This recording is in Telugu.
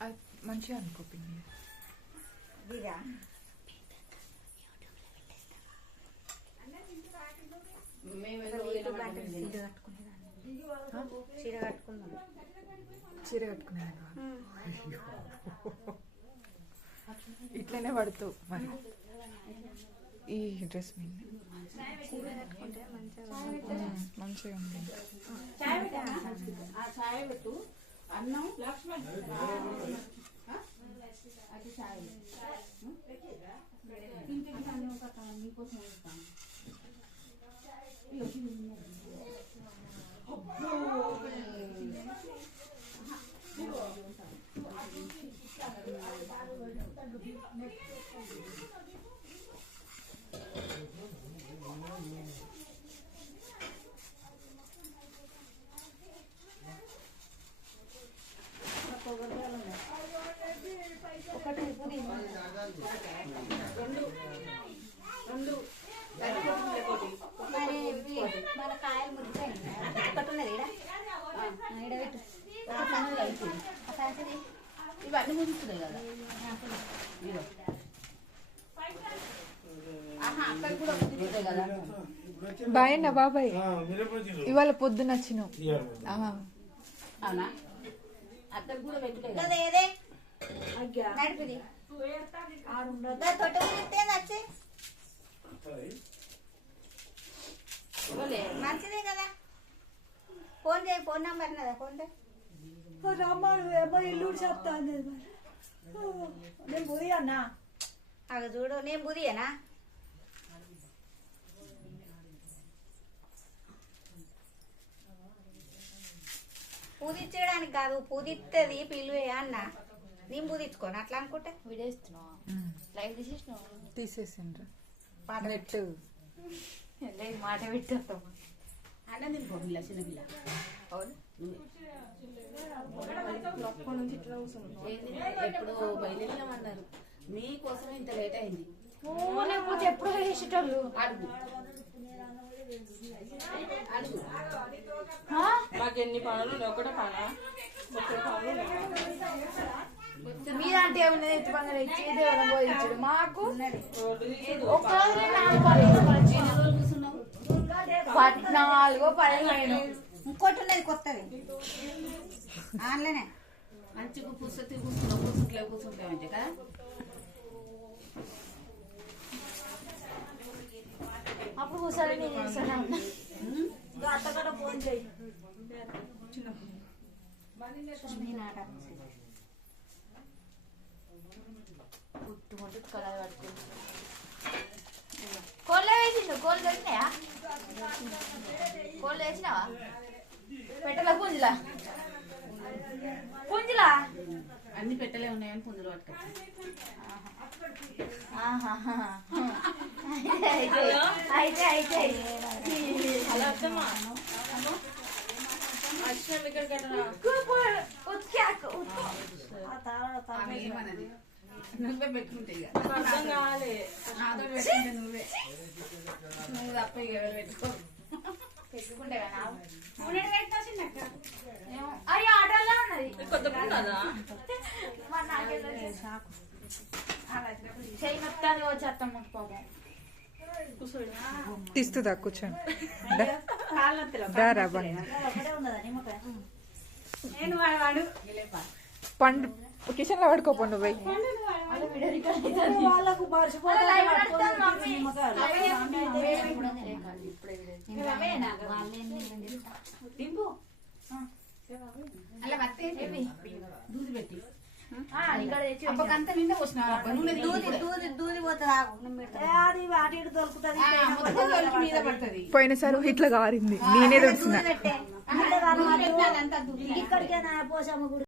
అది మంచిగా అనుకో పిన్ని చీర కట్టుకునేదాన్ని. చీర కట్టుకుందాం చీర కట్టుకునేదాన్ని ఇట్లనే పడుతావు మరి. ఈ డ్రెస్ మీద. చీర కట్టుకుంటే మంచిగా ఉంది. అన్నం లక్ష్మణ్ అది ఛాయ్ ఇంటికి అన్నం కట్టాలి మీకోసం ఇస్తాను ఒకటి ఇవన్నీ ముగిస్తున్నాయి కదా కదా బాయ్ అన్న బాబాయ్ ఇవాళ పొద్దున. వచ్చినావు ఆ, అవునా? అక్కడ కూడా పెట్టుడే కదా. కదా ఏదే? నడిపిది. తొట్ట ముగితే వచ్చి. ఇవ్వలే. మంచిదే కదా. ఫోన్ చేయి ఫోన్ నంబర్ ఉన్నదా? ఫోన్ చేయి. ఇల్లు చెప్తాను నేను అగ చూడు నేను బుదియేనా? పూజించడానికి కాదు పూజిస్తుంది పిలువే అన్న. నేను పూజించుకోను అట్లా అనుకుంటే. వీడేస్తున్నావా? లైవ్ తీసేసినావా? తీసేసిండ్రు. నెట్ లేదు మాట పెట్టేస్తాం అన్న తినుకో పిల్ల చిన్న పిల్ల అవును. ఏంది? ఎప్పుడు బయలుదేరామన్నారు మీకోసమే ఇంత లేట్ అయింది. లేకపోతే ఎప్పుడు చేసేటోళ్ళు. అడుగు. అడుగు. మాకు ఎన్ని పనులు ఉన్నాయి? ఒకటే పనా ఒకటే పనులు మీరంటే ఏమన్నా ఎత్తి బంగారం ఇచ్చి దేవుడు పోయించాడు మాకు. ఉన్నాయి. ఒక నాలుగు పనులు వేసుకోవాలి. ఎన్ని రోజులు కూర్చున్నావు పద్నాలుగో పదిహేను. ఇంకోటి ఉన్నది కొత్తది. ఆన్లైనే. మంచిగా పుస్తతి కూర్చున్నావు కూర్చుంటలే కూర్చుంటామంటే కదా? అప్పుడు కూర్చొని నేను చేస్తాను. అత్తగారు ఫోన్ చేయి. పుట్టుకుంటే కళాయి పట్టుకుంది వేసినావా? పెట్టలా పుంజులా? పుంజులా? అన్ని పెట్టలే ఉన్నాయని పుంజులు ఆహాహా. అయితే అయితే అత్తమ్మా. ఏమన్నది? నువ్వే పెట్టుకుంటే ఇక. అర్థం కావాలి నాతో పెట్టుకుంటే నువ్వే. నువ్వు తప్ప ఎవరు పెట్టుకో కదా మరి తీస్తుందా కూర్చోండి దారా బండి పండు కిచెన్లో పడుకోపో నువ్వు నేను పోయినసారి ఇట్లా కారింది. నేనే తుడిచిన